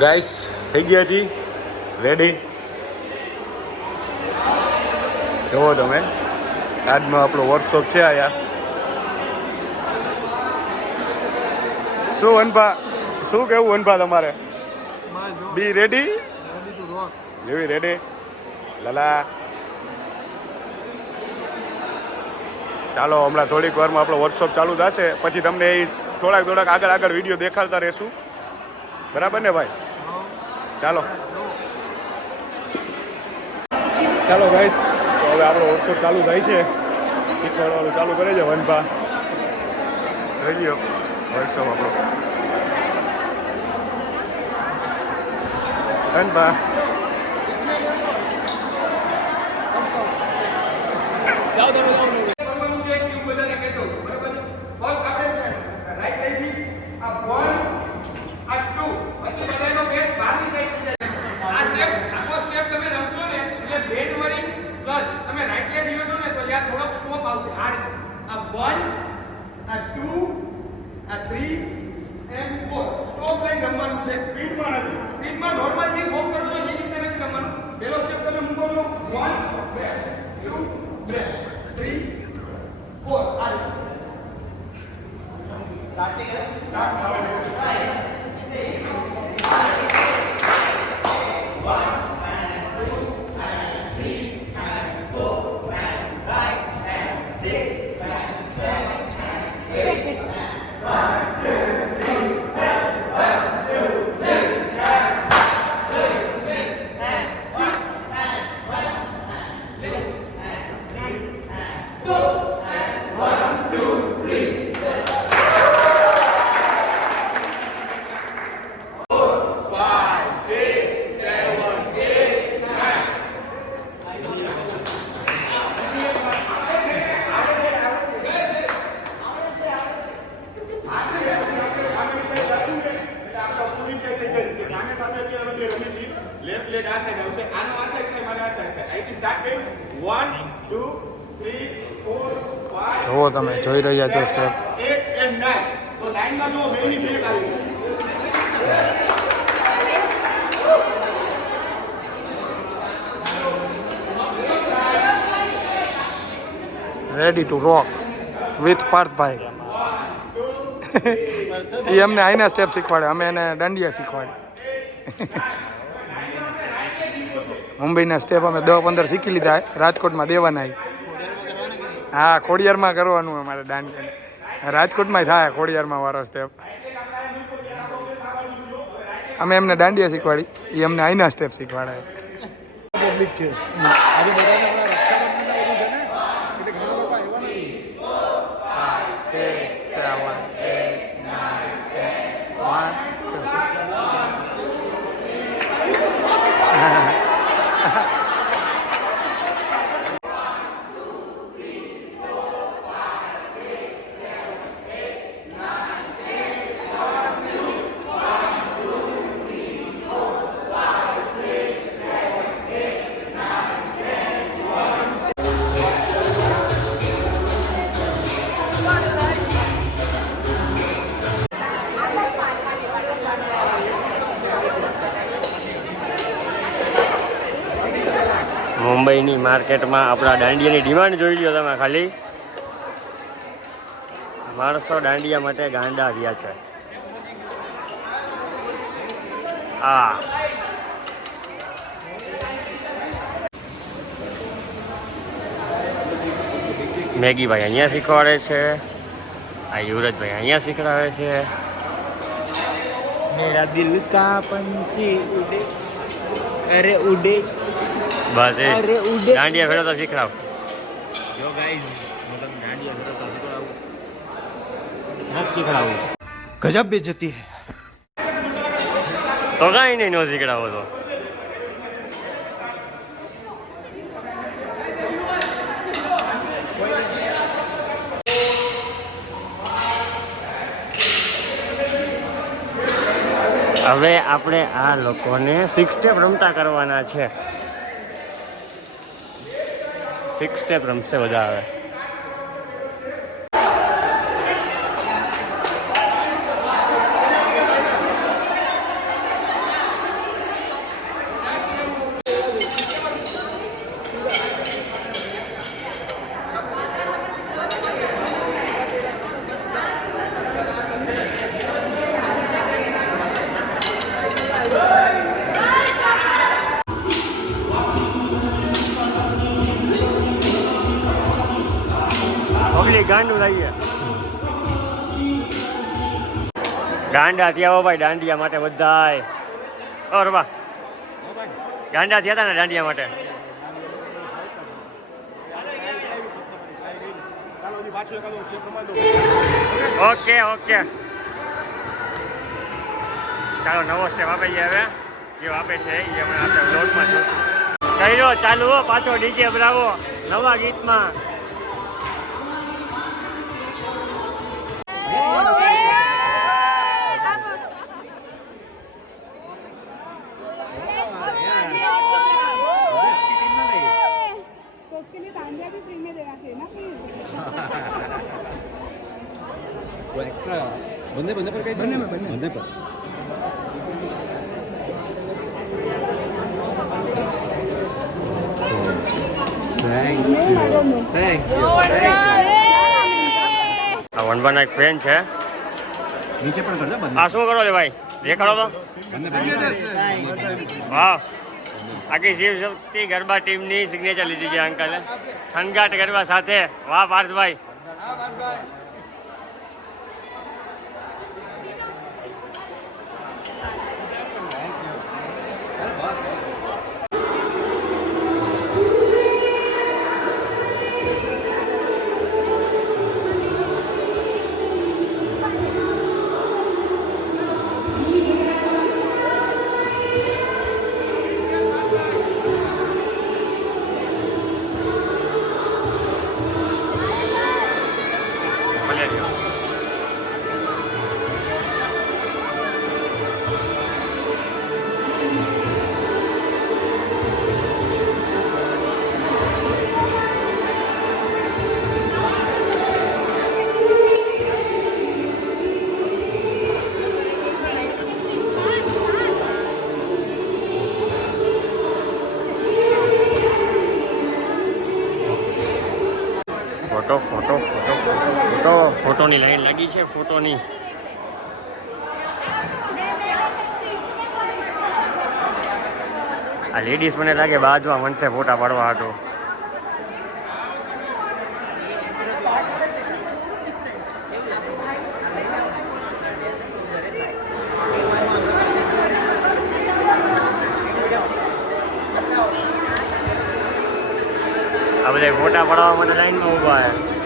Guys થઈ ગયા છીએ રેડી. જુઓ તમે, આજનો આપણો વર્કશોપ છે આયા. શું વનભા, શું કેવું વનભા તમારે? બી રેડી? જેવી રેડી લાલા. ચાલો હમણાં થોડીક વારમાં આપણો વર્કશોપ ચાલુ થશે, પછી તમને એ થોડાક આગળ વિડીયો દેખાડતા રહેશું. બરાબર ને ભાઈ? ચાલો ચાલો ગાઈસ, તો હવે આપણો વર્કશોપ ચાલુ થાય છે. શીખવાડવાનું ચાલુ કરે છે વનભા. થઈ ગયો વર્કશોપ આપણો. વનભા જાઓ તમે જાઓ. જુઓ તમે જોઈ રહ્યા છો step. Ready to rock with પાર્થભાઈ. એ અમને આઈના સ્ટેપ શીખવાડે, અમે એને દાંડિયા શીખવાડે. મુંબઈના સ્ટેપ અમે 10-15 શીખી લીધા. રાજકોટમાં દેવાના. હા, ખોડિયારમાં કરવાનું અમારે દાંડિયા. રાજકોટમાં થાય ખોડિયારમાં વાળો સ્ટેપ. અમે એમને દાંડિયા શીખવાડી, એ અમને આઈના સ્ટેપ શીખવાડે. મુંબઈની માર્કેટમાં આપણા દાંડિયાની ડિમાન્ડ જોઈ લો તમે ખાલી. માણસો દાંડિયા માટે ગાંડા રહ્યા છે. આ મેગી ભાઈ અહીંયા શીખવાડે છે. આ યુવરાજભાઈ અહીંયા શીખવાડે છે. મેરા દિલ કા પંછી ઉડે, અરે ઉડે. બસ એ દાંડિયા ફેરવતા શીખડાવ. જો ગાઈઝ, હું તમને દાંડિયા ફેરવતા શીખડાવું. નથી શીખડાવું. ગજબ બેઇજ્જતી હે. તો કાંઈ નહીં, ન શીખડાવો તો. હવે આપણે આ લોકોને 6 સ્ટેપ રમતા કરવાના છે. 6 સ્ટેપ રમશે બધા. હવે ગાંડું લાગીએ ગાંડા થયા હો ભાઈ દાંડિયા માટે બધાય ઓર વાહ ગાંડા થયા હતા ને દાંડિયા માટે ઓકે ઓકે ચાલો નવો સ્ટેપ આપે છે હવે જે આપે છે એ હમણાં આપણે વ્લોગમાં જોશું કર્યો ચાલુ હો પાછો ડીજે બ્રાવો નવા ગીતમાં तो उसके लिए तांडिया भी फ्री में देना चाहिए ना फिर वो एक्स्ट्रा बंदे बंदे पर कहीं बंदे पर बंदे पर थैंक यू थैंक यू આ વનવાના એક ફ્રેન્ડ છે नीचे पर कर दे बंदे આ શું કરો લે ભાઈ દેખાડો તો વાહ આખી શિવ શક્તિ ગરબા ટીમની સિગ્નેચર લીધી છે અંકલે થનગાટ ગરબા સાથે વાહ પાર્થભાઈ ફોટો ફોટો ફોટો ફોટો ફોટોની લાઈન લાગી છે ફોટોની આ લેડીઝ મને લાગે બાજવા મનસે ફોટા પાડવા હતો આ બધા ફોટા પાડવા માટે લાઈનમાં ઊભા છે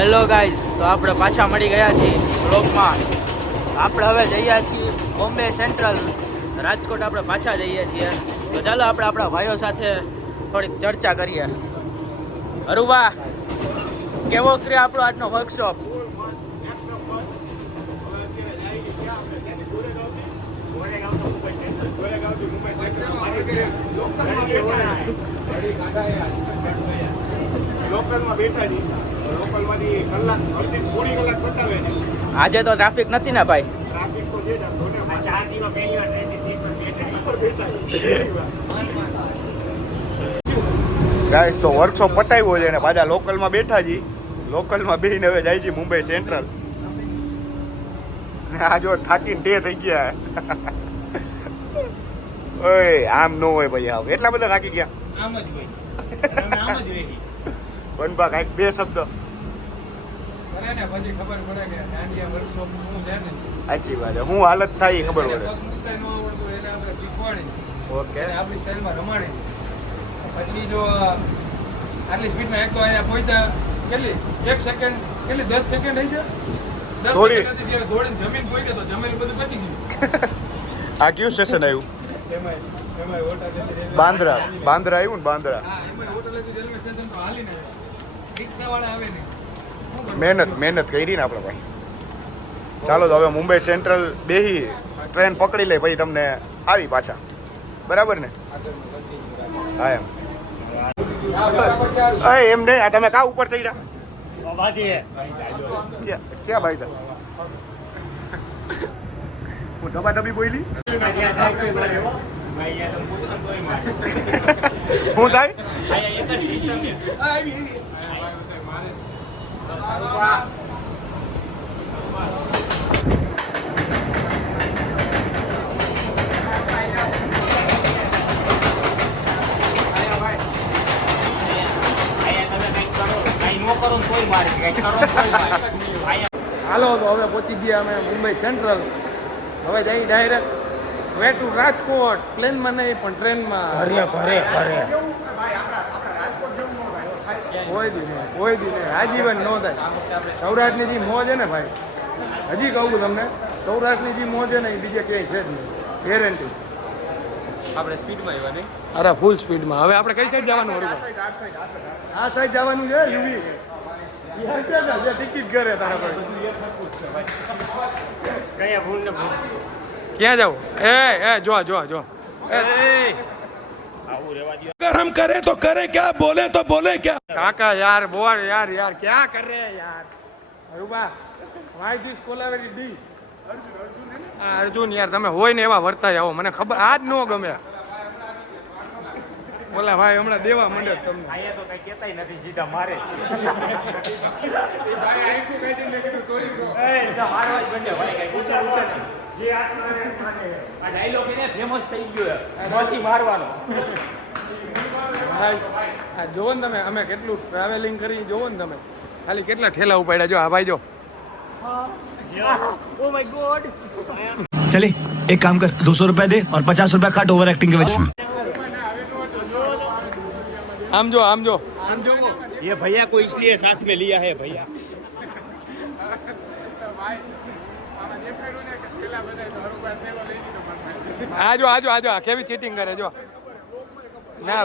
હેલો ગાઈઝ તો આપણે પાછા મળી ગયા છીએ બ્લોગમાં આપણે હવે જઈએ છીએ બોમ્બે સેન્ટ્રલ રાજકોટ આપણે પાછા જઈએ છીએ તો ચાલો આપણે આપણા ભાઈઓ સાથે થોડીક ચર્ચા કરીએ અરુબા કેવો કર્યો આપણો આજનો વર્કશોપ લોકલમાં બેઠા છીએ લોકલમાંથી કલાક અડધી પોણી કલાક બતાવે છે આજે તો ટ્રાફિક નથી ને ભાઈ ટ્રાફિક તો છે જ ગાઈસ તો વર્કશોપ પતાવ્યો છે અને પાછા લોકલમાં બેઠા છીએ લોકલમાં બેસીને હવે જાય છે મુંબઈ સેન્ટ્રલ ને આ જો થાકીને ટે થઈ ગયા ઓય આમ ન હોય ભાઈ આવ એટલા બધા થાકી ગયા આમ જ ભાઈ આમ જ રહી વનબા કાંઈક બે શબ્દ ને પછી ખબર પડે કે દાંડિયા વર્કશોપ શું છે ને સાચી વાત છે હું હાલત થાય એ ખબર પડે પગ મૂકતા ન આવડતું એને આપણે શીખવાડી ઓકે અને આપણી સ્ટાઇલમાં રમાડી પછી જો આટલી સ્પીડમાં એક તો અહીંયા પહોંચ્યા કેટલી 1 સેકન્ડ કેટલી 10 સેકન્ડ થઈ છે 10 થોડી. સેકન્ડ હતી ત્યારે દોડીને જમીન પહોંચ્યા તો જમીન બધું પચી ગયું આ કયું સ્ટેશન આવ્યું એમાંય હોટલ બાંદ્રા બાંદ્રા આવ્યું ને બાંદ્રા હા એમાંય હોટલ હતી રેલવે સ્ટેશન તો હાલીને રિક્ષાવાળા આવે ને મહેનત કરી ને આપણે ભાઈ ચાલો તો હવે મુંબઈ સેન્ટ્રલ બેહી ટ્રેન પકડી લે પછી તમને આવી પાછા બરાબર ને હા એમ એમ નહીં આ તમે કા ઉપર ચડ્યા ક્યાં ભાઈ સાહેબ હું ડબા ડબી બોલી શું થાય હાલો તો હવે પહોંચી ગયા અમે મુંબઈ સેન્ટ્રલ હવે જઈ ડાયરેક્ટ વે ટુ રાજકોટ પ્લેનમાં નહીં પણ ટ્રેનમાં કોઈ દી નહીં આજીવન ન થાય સૌરાષ્ટ્રની જે મોજ છે ને ભાઈ હજી કહું તમને સૌરાષ્ટ્રની જે મોજ છે ને એ બીજે ક્યાંય છે જ નહીં ગેરંટી આપણે સ્પીડમાં આવ્યા નહીં અરે ફૂલ સ્પીડમાં હવે આપણે કઈ સાઈડ જવાનું વળી આ સાઈડ જવાનું છે યુવી જે ટિકિટ કરે તારા પર ક્યાં જાવ એ જો अगर हम करें तो करें क्या बोले तो बोले क्या કાકા યાર બોલ યાર ક્યાં કર રહે યાર રૂબા Y this Kolaveri D Arjun યાર તમે હોય ને એવા વર્તાય આવો મને ખબર આજ ન ગમે ઓલા ભાઈ હમણાં દેવા માંડે તમને અહીંયા તો કઈ કહેતાય નથી સીધા મારે આ જોવો ને તમે અમે કેટલું ટ્રાવેલિંગ કરી જોવો ને તમે ખાલી કેટલા ઠેલા ઉપાડ્યા જો આ ભાઈ જો चले एक काम कर 200 रुपया दे और 50 रुपया काट ओवर एक्टिंग के वजह આમ જો ये भैया को इसलिए साथ में लिया है भैया આજો આ કેવી ચીટિંગ કરે જો ના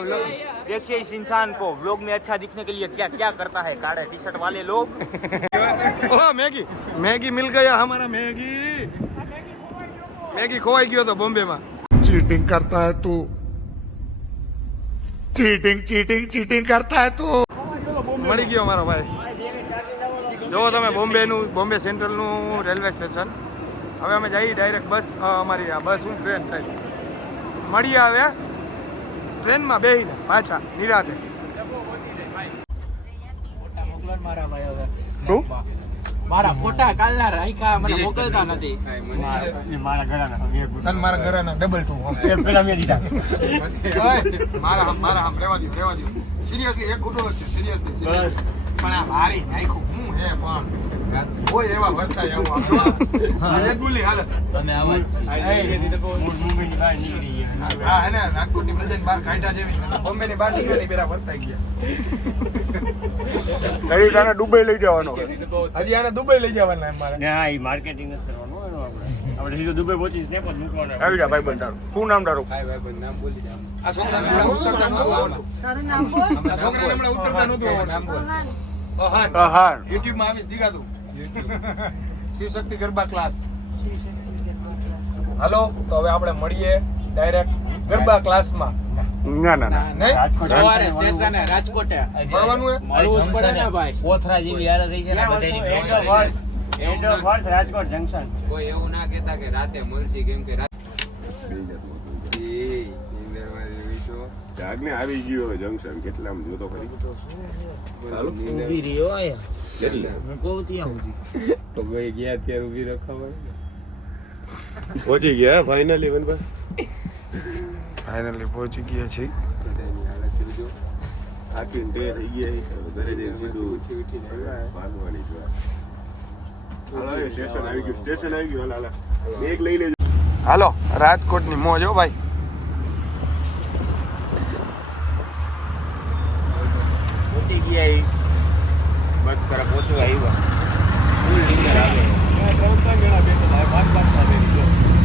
देखिए इस इंसान को व्लॉग में अच्छा दिखने के लिए क्या क्या करता है काले टी शर्ट वाले लोग ओह मैगी मिल गया हमारा मैगी खोवाई गयो तो बॉम्बे में चीटिंग करता है तू चीटिंग करता है तू મળી ગયો અમારો ભાઈ જો તમે બોમ્બે સેન્ટ્રલનું રેલવે સ્ટેશન હવે અમે જઈએ ડાયરેક્ટ બસ અમારી આ બસ હું ટ્રેન છે મળી આવે ટ્રેનમાં બેસીને પાછા નિરાતે શું મારા ફોટા કાલના રાખ્યા મને મોકલતા નથી તન મારા ઘરના ડબલ ટુ પેલા મેં દીધા મારા આમ રેવા દો સિરિયસલી એક ખોટો છે સિરિયસલી પણ આ મારી નાખ્યું હું હે પણ કોઈ એવા વર્તાય આવું હા રેગ્યુલર હાલત અમે આવા મુંબઈની બહાર નીકળી ગયા હા હે ને રાજકોટની પ્રજાની બહાર કાઢ્યા જેવી બોમ્બેની બહાર નીકળ્યા પેલા વર્તાઈ ગયા કઈ તાને દુબઈ લઈ જવાનો હજી આને દુબઈ લઈ જવાના એમ મારે હા એ માર્કેટિંગ જ કરવાનું હોય આપણે સીધો દુબઈ પહોંચી સ્નેપ જ મૂકવાનો આવી જા ભાઈ બંધારો શું નામ તારું આ છોકરાને હમણાં ઉતરતા નહોતું આવડતું તારું નામ બોલ આ છોકરાને હમણાં ઉતરતા નહોતું આવડતું નામ બોલ ઓહાન હા યુટ્યુબ માં આવીશ દીગાતું શિવશક્તિ ગરબા ક્લાસ હાલો તો હવે આપણે મળીએ ડાયરેક્ટ ગરબા ક્લાસમાં ના નહીં સવારે સ્ટેશને રાજકોટે મળવાનું હે મળવું જ પડે ને ભાઈ કોથરા જેવી હાલત થઈ છે ને બધાની end of earth Rajkot junction કોઈ એવું ના કહેતા કે રાતે મળશે કેમ કે જાગને આવી ગયો જંકશન કેટલા આમ જોતો ખરી ઊભી રહ્યો આયા હું કહું ત્યાં સુધી તો કોઈ ગયા ત્યારે ઊભી રખાવ પહોંચી ગયા ફાઇનલી વનભાઈ ફાઇનલી પહોંચી ગયા છીએ આખી ડે થઈ ગયા ઘરે જઈને સીધું ભાગવાની સ્ટેશન આવી ગયું હાલ બેગ લઈ લેજો હાલો રાજકોટની મોજ હો ભાઈ પહોંચી ગયા બસ પર પહોંચવા આવ્યા ફૂલ ડિનર આવે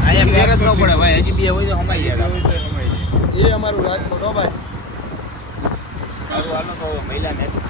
અહીંયા ફેર જ ન પડે ભાઈ હજી બે હોય તો હમાઈ જાય એ અમારું રાજકોટ હો ભાઈ હાલો તો મહિલા નેક્સ્ટ